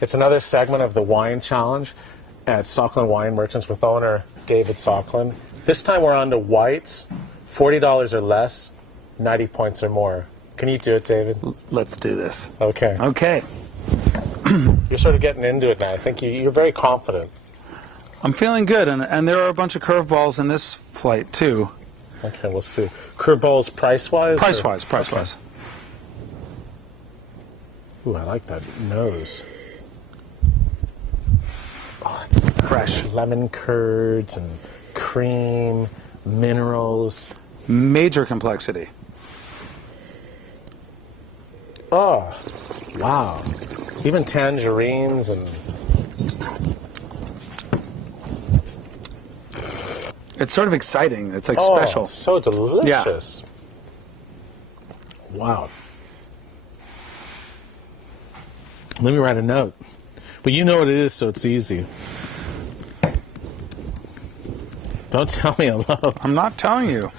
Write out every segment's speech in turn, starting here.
It's another segment of the wine challenge at Sokolin Wine Merchants with owner David Sokolin. This time we're on to whites, $40 or less, 90 points or more. Can you do it, David? Let's do this. Okay. Okay. You're sort of getting into it now. I think you're very confident. I'm feeling good, and there are a bunch of curveballs in this flight, too. Okay, let's see. Curveballs price-wise? Price-wise, price-wise. Okay. Ooh, I like that nose. Oh, it's fresh lemon curds and cream, minerals. Major complexity. Oh, wow. Even tangerines and... It's sort of exciting. It's like special. So delicious. Yeah. Wow. Let me write a note. But you know what it is, so it's easy. Don't tell me alone. I'm not telling you.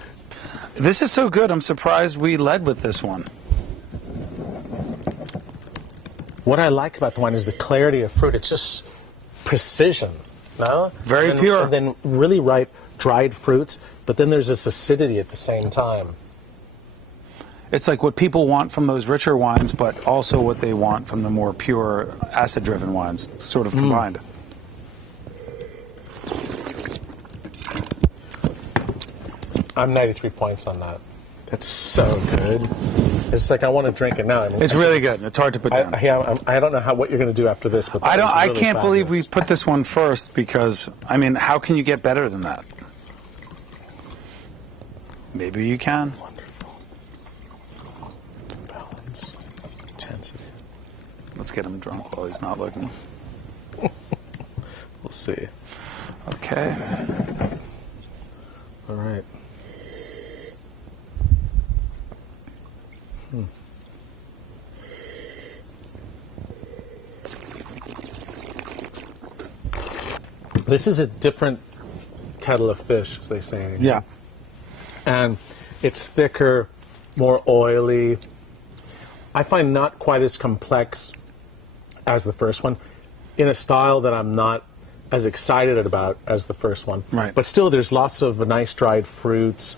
This is so good, I'm surprised we led with this one. What I like about the wine is the clarity of fruit. It's just precision, no? Very pure. And then really ripe, dried fruits, but then there's this acidity at the same time. It's like what people want from those richer wines, but also what they want from the more pure, acid-driven wines, sort of combined. I'm 93 points on that. That's so good. It's like I want to drink it now. I mean, it's really good. It's hard to put down. I don't know what you're going to do after this, but I can't believe we put this one first because, I mean, how can you get better than that? Maybe you can. Wonderful. Balance. Intensity. Let's get him drunk while he's not looking. We'll see. Okay. All right. This is a different kettle of fish, as they say. Yeah. And it's thicker, more oily. I find not quite as complex as the first one, in a style that I'm not as excited about as the first one. Right. But still, there's lots of nice dried fruits,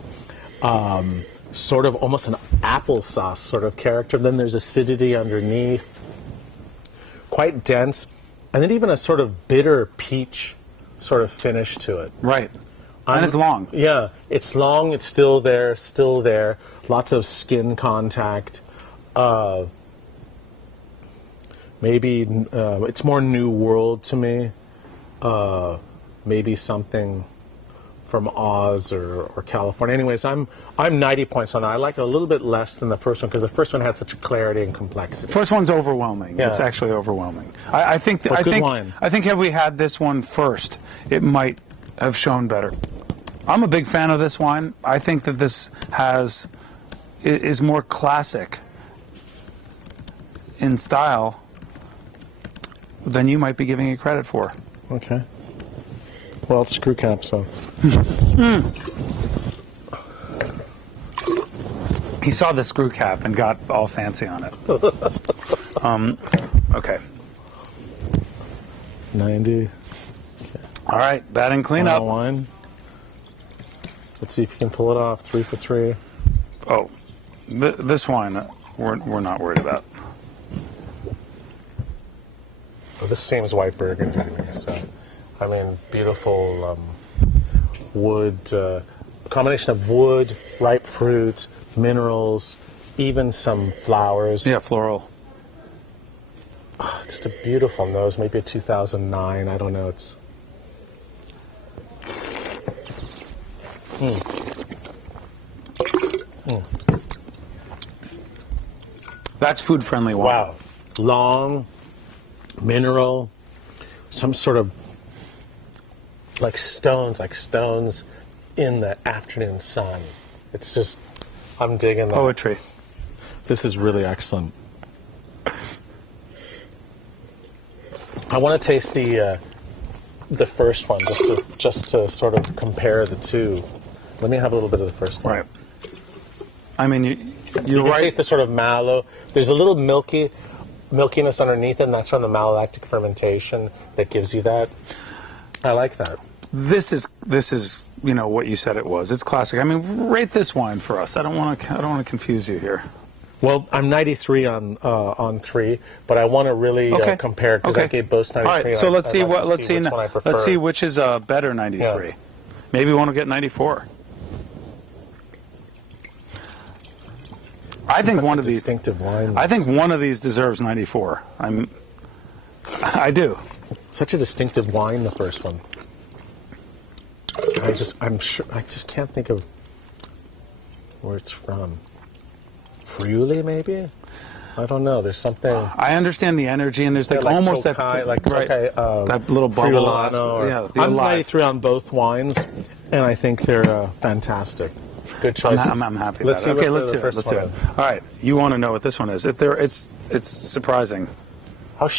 sort of almost an applesauce sort of character. Then there's acidity underneath, quite dense, and then even a sort of bitter peach sort of finish to it. Right. And it's long. Yeah, it's long, it's still there, lots of skin contact. Maybe it's more New World to me. Maybe something from Oz or California. Anyways, I'm 90 points on that. I like it a little bit less than the first one because the first one had such a clarity and complexity. First one's overwhelming. Yeah. It's actually overwhelming. I think had we had this one first, it might have shown better. I'm a big fan of this wine. I think that this is more classic in style than you might be giving it credit for. Okay. Well, it's screw cap, so. He saw the screw cap and got all fancy on it. Okay. 90. Okay. All right, batting cleanup. Wine. Let's see if you can pull it off. 3 for 3. Oh, this wine we're not worried about. Oh, this seems white burgundy to me, so. I mean, beautiful wood, combination of wood, ripe fruit, minerals, even some flowers. Yeah, floral. Oh, just a beautiful nose, maybe a 2009, I don't know. It's. That's food-friendly wine. Wow. Long, mineral, some sort of like stones in the afternoon sun. It's just, I'm digging that. Poetry. This is really excellent. I want to taste the first one just to sort of compare the two. Let me have a little bit of the first one. Right. I mean, You you're can right. taste the sort of mallow. There's a little milky, milkiness underneath it, and that's from the malolactic fermentation that gives you that. I like that. This is you know what you said it was. It's classic. I mean, rate this wine for us. I don't want to confuse you here. Well, I'm 93 on 3, but I want to really compare because I gave both 93. All right, so let's see let's see which is better 93. Yeah. Maybe we want to get 94. I think one of these distinctive wine. I think one of these deserves 94. I do. Such a distinctive wine, the first one. I'm sure I just can't think of where it's from. Friuli, maybe? I don't know. There's something. I understand the energy, and there's like almost Tokai, that little bubble. I'm 93 on both wines, and I think they're fantastic. Good choices. I'm happy. Let's see. Okay, let's do it. Let's do it. All right. You want to know what this one is? It's surprising. Oh,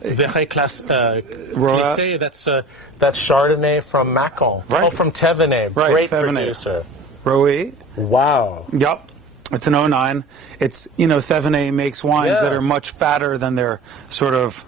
Very Clissé, that's Chardonnay from Macon. Right. Oh, from Thévenet. Right. Great Thévenet. producer. Roé. Wow. Yep. It's an 09. It's, Thévenet makes wines that are much fatter than their sort of,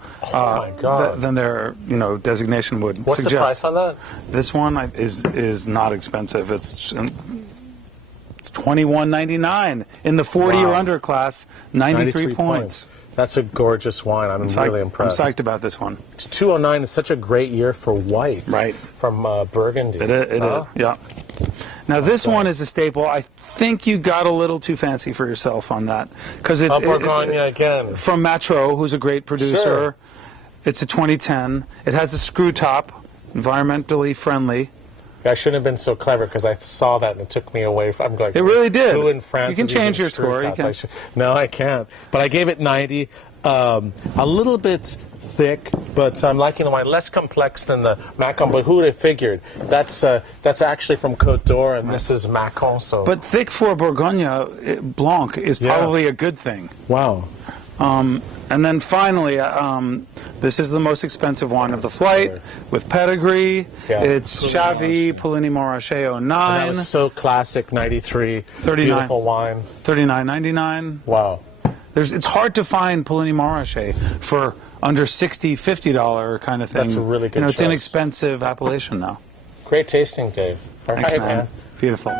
than their, designation would What's suggest. What's the price on that? This one is not expensive. It's $21.99 in the 40 or under class. 93 points. That's a gorgeous wine. I'm really impressed. I'm psyched about this one. It's 209. It's such a great year for whites. Right. From Burgundy. It is. Yeah. Now this one is a staple. I think you got a little too fancy for yourself on that because it's Bourgogne again from Matro, who's a great producer. Sure. It's a 2010. It has a screw top, environmentally friendly. I shouldn't have been so clever because I saw that and it took me away. I'm going. It really did. Who in France you can change your score. You can. No, I can't. But I gave it 90. A little bit thick, but I'm liking the wine. Less complex than the Macon. But who would have figured? That's actually from Côte d'Or, and this is Macon. So. But thick for Bourgogne Blanc is probably a good thing. Wow. And then finally, this is the most expensive wine of the flight with pedigree. Yeah. It's Chavy Puligny Montrachet 09. And that was so classic, 93. 39. Beautiful wine. $39.99. Wow. It's hard to find Puligny Montrachet for under $60, $50 kind of thing. That's a really good It's choice. inexpensive appellation now. Great tasting, Dave. Thanks, man. Beautiful.